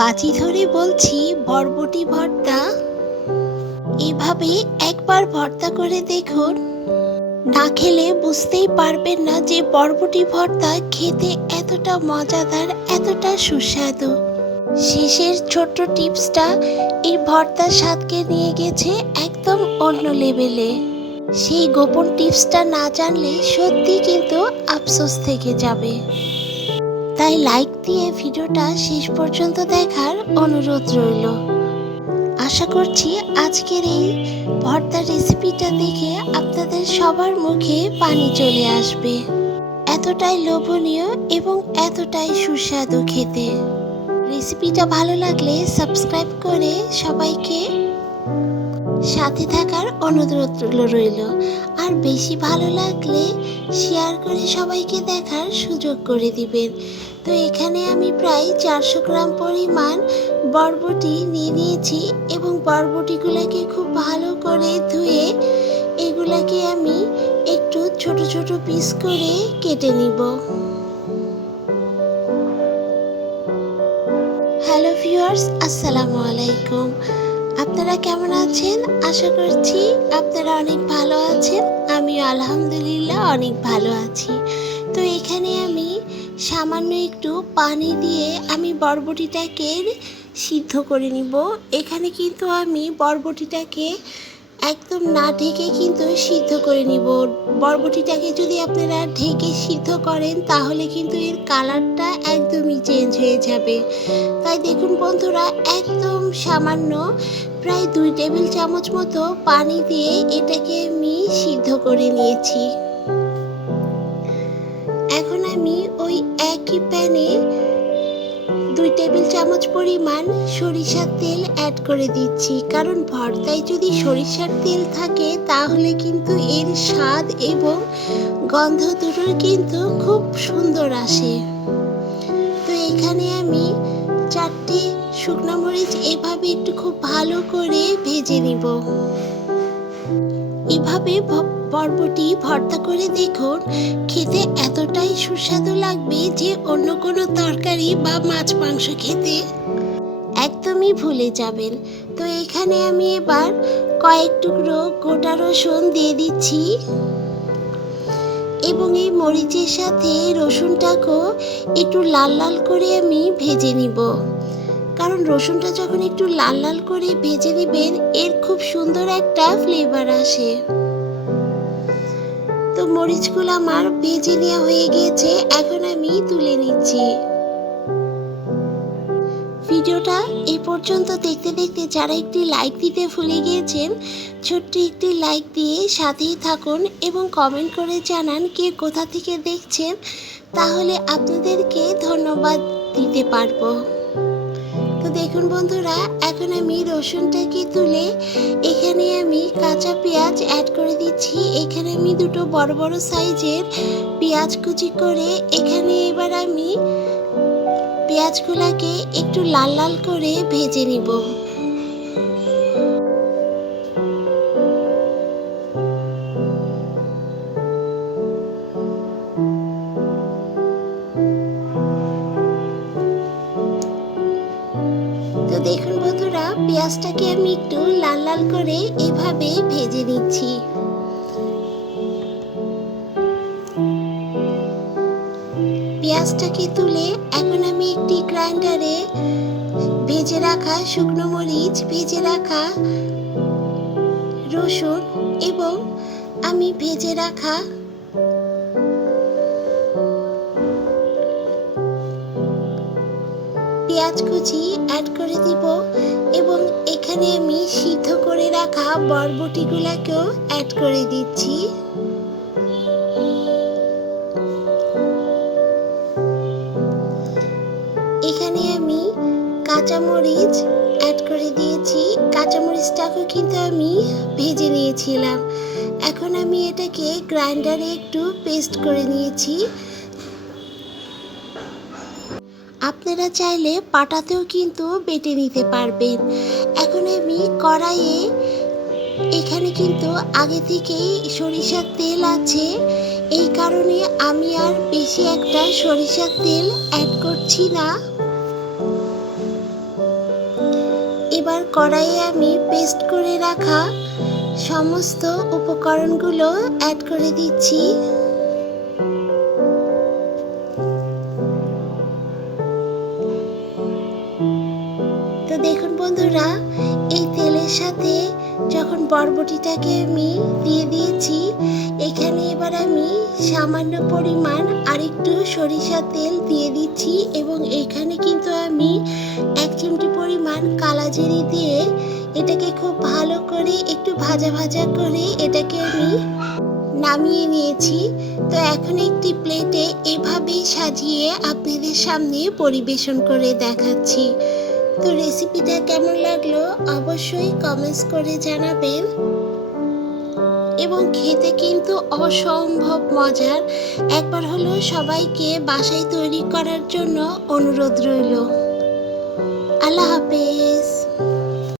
বাজি ধরে বলছি বরবটি ভর্তা এভাবে একবার ভর্তা করে দেখুন। না খেলে বুঝতেই পারবেন না যে বরবটি ভর্তা খেতে এতটা মজাদার, এতটা সুস্বাদু। শেষের ছোট্ট টিপসটা এই ভর্তার স্বাদকে নিয়ে গেছে একদম অন্য লেভেলে। সেই গোপন টিপসটা না জানলে সত্যি কিন্তু আফসোস থেকে যাবে। তাই লাইক দিয়ে ভিডিওটা শেষ পর্যন্ত দেখার অনুরোধ রইল। আশা করছি আজকের এই ভর্তার রেসিপিটা দেখে আপনাদের সবার মুখে পানি চলে আসবে। এতটাই লোভনীয় এবং এতটাই সুস্বাদু খেতে। রেসিপিটা ভালো লাগলে সাবস্ক্রাইব করে সবাইকে সাথে থাকার অনুরোধ রইল। আর বেশি ভালো লাগলে শেয়ার করে সবাইকে দেখার সুযোগ করে দিবেন। তো এখানে আমি প্রায় 400 গ্রাম পরিমাণ বরবটি নিয়ে নিয়েছি এবং বরবটিগুলোকে খুব ভালো করে ধুয়ে এগুলাকে আমি একটু ছোট ছোট পিস করে কেটে নিব। হ্যালো ভিউয়ার্স, আসসালামু আলাইকুম। আপনারা কেমন আছেন? আশা করছি আপনারা অনেক ভালো আছেন। আমিও আলহামদুলিল্লাহ অনেক ভালো আছি। তো এখানে আমি সামান্য একটু পানি দিয়ে আমি বরবটিটাকে সিদ্ধ করে নিব। এখানে কিন্তু আমি বরবটিটাকে একদম না ঢেকে কিন্তু সিদ্ধ করে নিব। বরবটিটাকে যদি আপনারা ঢেকে সিদ্ধ করেন তাহলে কিন্তু এর কালারটা একদমই চেঞ্জ হয়ে যাবে। তাই দেখুন বন্ধুরা, একদম সামান্য প্রায় 2 টেবিল চামচ মতো পানি দিয়ে এটাকে আমি সিদ্ধ করে নিয়েছি। এখন আমি ওই একই প্যানে 2 টেবিল চামচ পরিমাণ সরিষার তেল অ্যাড করে দিচ্ছি। কারণ ভর্তায় যদি সরিষার তেল থাকে তাহলে কিন্তু এর স্বাদ এবং গন্ধ দুটোই কিন্তু খুব সুন্দর আসে। তো এখানে আমি 4টে শুকনো মরিচ এভাবে একটু খুব ভালো করে ভেজে নিব। এভাবে বরবটি ভর্তা করে দেখুন, খেতে এতটাই সুস্বাদু লাগবে যে অন্য কোনো তরকারি বা মাছ মাংস খেতে একদমই ভুলে যাবেন। তো এখানে আমি এবার কয়েক টুকরো গোটা রসুন দিয়ে দিচ্ছি এবং এই মরিচের সাথে রসুনটাকেও একটু লাল লাল করে আমি ভেজে নিব। কারণ রসুনটা যখন একটু লাল লাল করে ভেজে নেবেন এর খুব সুন্দর একটা ফ্লেভার আসে। তো মরিচগুলো আমার ভেজে নেওয়া হয়ে গিয়েছে, এখন আমি তুলে নিচ্ছি। ভিডিওটা এই পর্যন্ত দেখতে দেখতে যারা একটি লাইক দিতে ভুলে গিয়েছেন, ছোট্ট একটি লাইক দিয়ে সাথেই থাকুন এবং কমেন্ট করে জানান কে কোথা থেকে দেখছেন, তাহলে আপনাদেরকে ধন্যবাদ দিতে পারবো। তো দেখুন বন্ধুরা, এখন আমি রসুনটাকে তুলে এখানে আমি কাঁচা পেঁয়াজ অ্যাড করে দিচ্ছি। এখানে আমি 2 বড় বড় সাইজের পেঁয়াজ কুচি করে এখানে এবার আমি পেঁয়াজগুলোকে একটু লাল লাল করে ভেজে নিব। তো দেখুন বন্ধুরা, পেঁয়াজটাকে আমি একটু লাল লাল করে এভাবে ভেজে নিচ্ছি। পেঁয়াজটাকে তুলে এখন আমি একটি গ্রাইন্ডারে ভেজে রাখা শুকনো মরিচ, ভেজে রাখা রসুন এবং আমি ভেজে রাখা পেঁয়াজ কুচি অ্যাড করে দিব এবং এখানে আমি সিদ্ধ করে রাখা বরবটিগুলোকেও অ্যাড করে দিচ্ছি। এখানে আমি কাঁচামরিচ অ্যাড করে দিয়েছি। কাঁচামরিচটাকেও কিন্তু আমি ভেজে নিয়েছিলাম। এখন আমি এটাকে গ্রাইন্ডারে একটু পেস্ট করে নিয়েছি। আপনারা চাইলে পাটাতেও কিন্তু বেটে নিতে পারবেন। এখন আমি কড়াইয়ে এখানে কিন্তু আগে থেকেই সরিষার তেল আছে, এই কারণে আমি আর বেশি একটা সরিষার তেল অ্যাড করছি না। এবার কড়াইয়ে আমি পেস্ট করে রাখা সমস্ত উপকরণগুলো অ্যাড করে দিচ্ছি। তো দেখুন বন্ধুরা, এই তেলের সাথে যখন বরবটিটাকে আমি দিয়ে দিয়েছি, এখানে এবার আমি সামান্য পরিমাণ আরেকটু সরিষার তেল দিয়ে দিচ্ছি এবং এখানে কিন্তু আমি 1 চিমটি পরিমাণ কালাজিরা দিয়ে এটাকে খুব ভালো করে একটু ভাজা ভাজা করে এটাকে আমি নামিয়ে নিয়েছি। তো এখন একটি প্লেটে এভাবেই সাজিয়ে আপনাদের সামনে পরিবেশন করে দেখাচ্ছি। তো রেসিপিটা কেমন লাগলো অবশ্যই কমেন্টস করে জানাবেন এবং খেতে কিন্তু অসম্ভব মজার। একবার হলো সবাইকে বাসায় তৈরি করার জন্য অনুরোধ রইল। আল্লাহ হাফেজ।